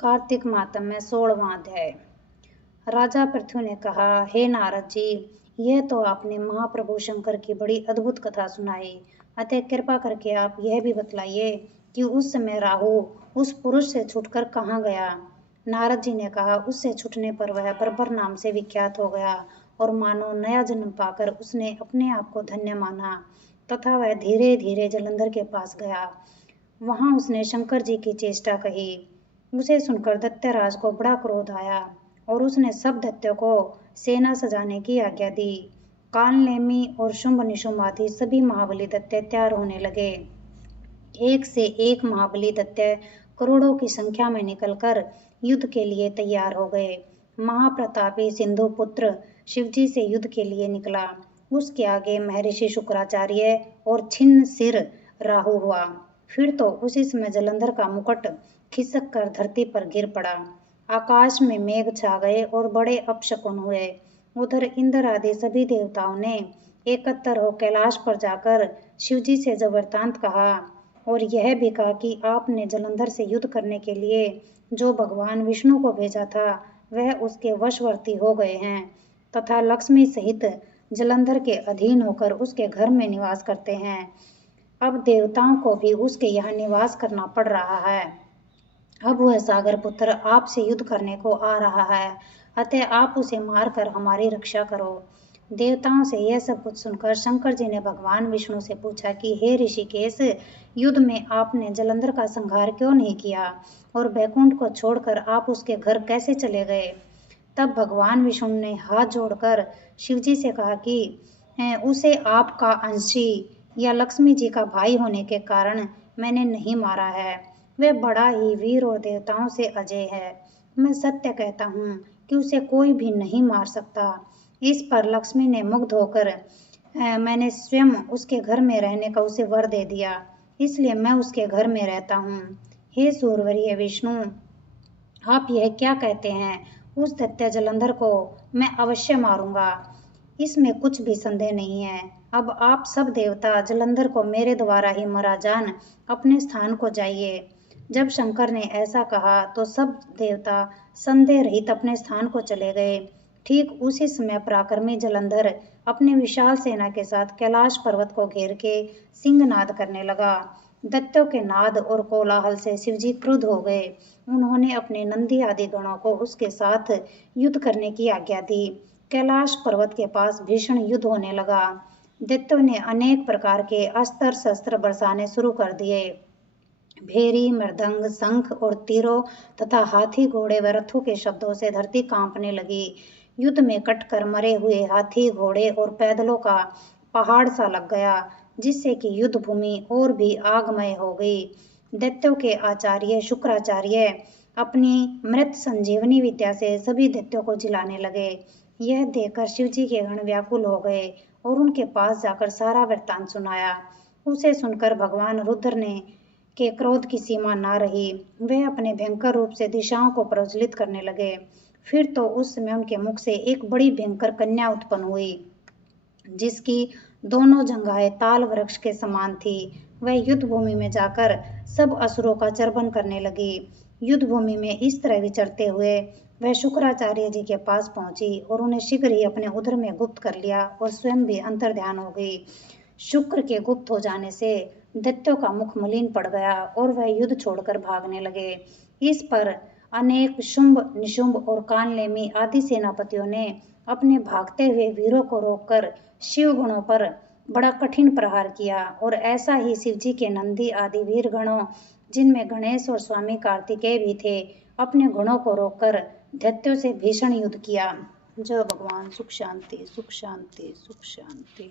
कार्तिक मातम में 16वां अध्याय। राजा पृथु ने कहा, हे नारद जी, यह तो आपने महाप्रभु शंकर की बड़ी अद्भुत कथा सुनाई, अतः कृपा करके आप यह भी बतलाइए कि उस समय राहु उस पुरुष से छूटकर कहाँ गया। नारद जी ने कहा, उससे छूटने पर वह बर्बर नाम से विख्यात हो गया और मानो नया जन्म पाकर उसने अपने आप को धन्य माना तथा वह धीरे धीरे जलंधर के पास गया। वहां उसने शंकर जी की चेष्टा कही। उसे सुनकर दैत्यराज को बड़ा क्रोध आया और उसने सब दैत्यों को सेना सजाने की आज्ञा दी। कालनेमी और शुंभ निशुंभ आदि सभी महाबली दैत्य तैयार होने लगे। एक से एक महाबली दैत्य करोड़ों की संख्या में निकलकर युद्ध के लिए तैयार हो गए। महाप्रतापी सिंधु पुत्र शिवजी से युद्ध के लिए निकला। उसके आगे महर्षि शुक्राचार्य और छिन्न सिर राहु हुआ। फिर तो उसी समय जलंधर का मुकुट खिसक कर धरती पर गिर पड़ा। आकाश में मेघ छा गए और बड़े अपशकुन हुए। उधर इंद्र आदि सभी देवताओं ने एकत्र हो कैलाश पर जाकर शिवजी से जबरतांत कहा और यह भी कहा कि आपने जलंधर से युद्ध करने के लिए जो भगवान विष्णु को भेजा था वह उसके वशवर्ती हो गए हैं तथा लक्ष्मी सहित जलंधर के अधीन होकर उसके घर में निवास करते हैं। अब देवताओं को भी उसके यहाँ निवास करना पड़ रहा है। अब वह सागर पुत्र आपसे युद्ध करने को आ रहा है, अतः आप उसे मारकर हमारी रक्षा करो। देवताओं से यह सब कुछ सुनकर शंकर जी ने भगवान विष्णु से पूछा कि हे ऋषिकेश, युद्ध में आपने जलंधर का संहार क्यों नहीं किया और बैकुंठ को छोड़कर आप उसके घर कैसे चले गए। तब भगवान विष्णु ने हाथ जोड़कर शिवजी से कहा कि उसे आपका अंशी या लक्ष्मी जी का भाई होने के कारण मैंने नहीं मारा है। वह बड़ा ही वीर और देवताओं से अजय है। मैं सत्य कहता हूँ कि उसे कोई भी नहीं मार सकता। इस पर लक्ष्मी ने मुग्ध होकर मैंने स्वयं उसके घर में रहने का उसे वर दे दिया, इसलिए मैं उसके घर में रहता हूँ। हे सूरवर्य विष्णु, आप यह क्या कहते हैं? उस दैत्य जलंधर को मैं अवश्य मारूंगा, इसमें कुछ भी संदेह नहीं है। अब आप सब देवता जलंधर को मेरे द्वारा ही मरा जान अपने स्थान को जाइए। जब शंकर ने ऐसा कहा तो सब देवता संदेह रहित अपने स्थान को चले गए। ठीक उसी समय पराक्रमी जलंधर अपने विशाल सेना के साथ कैलाश पर्वत को घेर के सिंहनाद करने लगा। दैत्यों के नाद और कोलाहल से शिवजी क्रुद्ध हो गए। उन्होंने अपने नंदी आदि गणों को उसके साथ युद्ध करने की आज्ञा दी। कैलाश पर्वत के पास भीषण युद्ध होने लगा। दैत्यों ने अनेक प्रकार के अस्त्र शस्त्र बरसाने शुरू कर दिए। भेरी, मृदंग, शंख और तीरों तथा हाथी, घोड़े व रथों के शब्दों से धरती कांपने लगी। युद्ध में कटकर मरे हुए हाथी, घोड़े और पैदलों का पहाड़ सा लग गया, जिससे कि युद्ध भूमि और भी आगमय हो गई। दैत्यों के आचार्य शुक्राचार्य अपनी मृत संजीवनी विद्या से सभी दैत्यों को जिलाने लगे। यह देखकर शिवजी के गण व्याकुल हो गए और उनके पास जाकर सारा वृत्तांत सुनाया। उसे सुनकर भगवान रुद्र ने के क्रोध की सीमा ना रही। वे अपने भयंकर रूप से दिशाओं को प्रज्वलित करने लगे। फिर तो उस समय उनके मुख से एक बड़ी भयंकर कन्या उत्पन्न हुई, जिसकी दोनों जंघाएं ताल वृक्ष के समान थी। वह युद्ध भूमि में जाकर सब असुरों का चर्वण करने लगी। युद्ध भूमि में इस तरह विचरते हुए वह शुक्राचार्य जी के पास पहुंची और उन्हें शीघ्र ही अपने उदर में गुप्त कर लिया और स्वयं भी अंतर्ध्यान हो गई। शुक्र के गुप्त हो जाने से दैत्यों का मुख मलिन पड़ गया और वह युद्ध छोड़कर भागने लगे। इस पर अनेक शुंभ, निशुंभ और कालनेमी आदि सेनापतियों ने अपने भागते हुए वीरों को रोककर शिव गुणों पर बड़ा कठिन प्रहार किया और ऐसा ही शिवजी के नंदी आदि वीर गणों, जिनमें गणेश और स्वामी कार्तिकेय भी थे, अपने गुणों को रोककर दैत्यों से भीषण युद्ध किया। जय भगवान। सुख शांति, सुख शांति, सुख शांति।